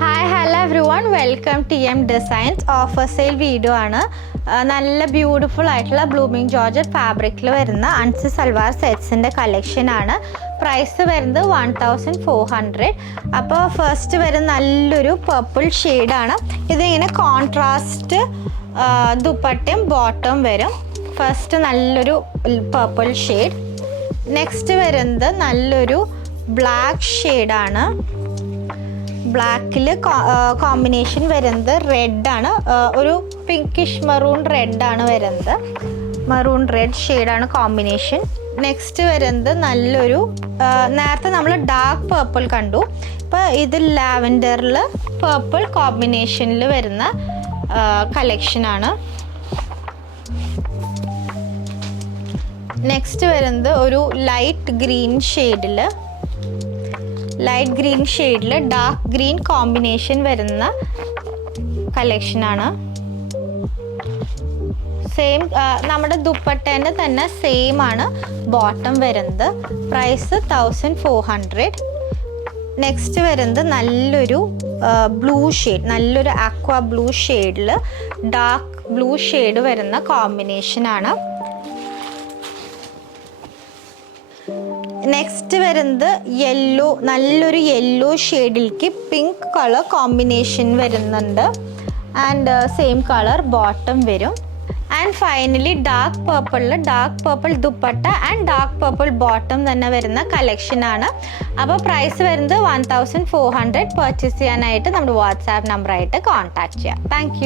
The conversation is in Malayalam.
Hi hello every one welcome T M designs offer sale video ആണ്. നല്ല ബ്യൂട്ടിഫുൾ ആയിട്ടുള്ള ബ്ലൂമിങ് ജോർജറ്റ് ഫാബ്രിക്കിൽ വരുന്ന അൻസി സൽവാർ സെറ്റ്സിൻ്റെ കളക്ഷനാണ്. പ്രൈസ് വരുന്നത് 1400. അപ്പോൾ ഫസ്റ്റ് വരുന്ന നല്ലൊരു പർപ്പിൾ ഷെയ്ഡാണ്. ഇതിങ്ങനെ കോൺട്രാസ്റ്റ് ദുപ്പട്ടയും ബോട്ടം വരും. ഫസ്റ്റ് നല്ലൊരു പർപ്പിൾ ഷെയ്ഡ്. നെക്സ്റ്റ് വരുന്നത് നല്ലൊരു ബ്ലാക്ക് ഷെയ്ഡാണ്. ബ്ലാക്കിൽ കോമ്പിനേഷൻ വരുന്നത് റെഡാണ്, ഒരു പിങ്കിഷ് മെറൂൺ റെഡാണ് വരുന്നത്. മെറൂൺ റെഡ് ഷെയ്ഡാണ് കോമ്പിനേഷൻ. നെക്സ്റ്റ് വരുന്നത് നല്ലൊരു നേരത്തെ നമ്മൾ ഡാർക്ക് പേർപ്പിൾ കണ്ടു. ഇപ്പോൾ ഇത് ലാവൻഡറിൽ പേർപ്പിൾ കോമ്പിനേഷനിൽ വരുന്ന കളക്ഷനാണ്. നെക്സ്റ്റ് വരുന്നത് ഒരു ലൈറ്റ് ഗ്രീൻ ഷെയ്ഡിൽ ഡാർക്ക് ഗ്രീൻ കോമ്പിനേഷൻ വരുന്ന കളക്ഷനാണ്. സെയിം നമ്മുടെ ദുപ്പട്ടേൻ്റെ തന്നെ സെയിം ആണ് ബോട്ടം വരുന്നത്. പ്രൈസ് 1400. നെക്സ്റ്റ് വരുന്നത് നല്ലൊരു ബ്ലൂ ഷെയ്ഡ്, നല്ലൊരു ആക്വ ബ്ലൂ ഷെയ്ഡിൽ ഡാർക്ക് ബ്ലൂ ഷെയ്ഡ് വരുന്ന കോമ്പിനേഷനാണ്. നെക്സ്റ്റ് വരുന്നത് യെല്ലോ, നല്ലൊരു യെല്ലോ ഷെയ്ഡിലേക്ക് പിങ്ക് കളർ കോമ്പിനേഷൻ വരുന്നുണ്ട്. ആൻഡ് സെയിം കളർ ബോട്ടം വരും. And finally dark purple dupatta and dark purple bottom തന്നെ വരുന്ന കളക്ഷനാണ്. അപ്പോൾ പ്രൈസ് വരുന്നത് 1400. പർച്ചേസ് ചെയ്യാനായിട്ട് നമ്മുടെ വാട്സാപ്പ് നമ്പറായിട്ട് കോൺടാക്ട് ചെയ്യാം. താങ്ക്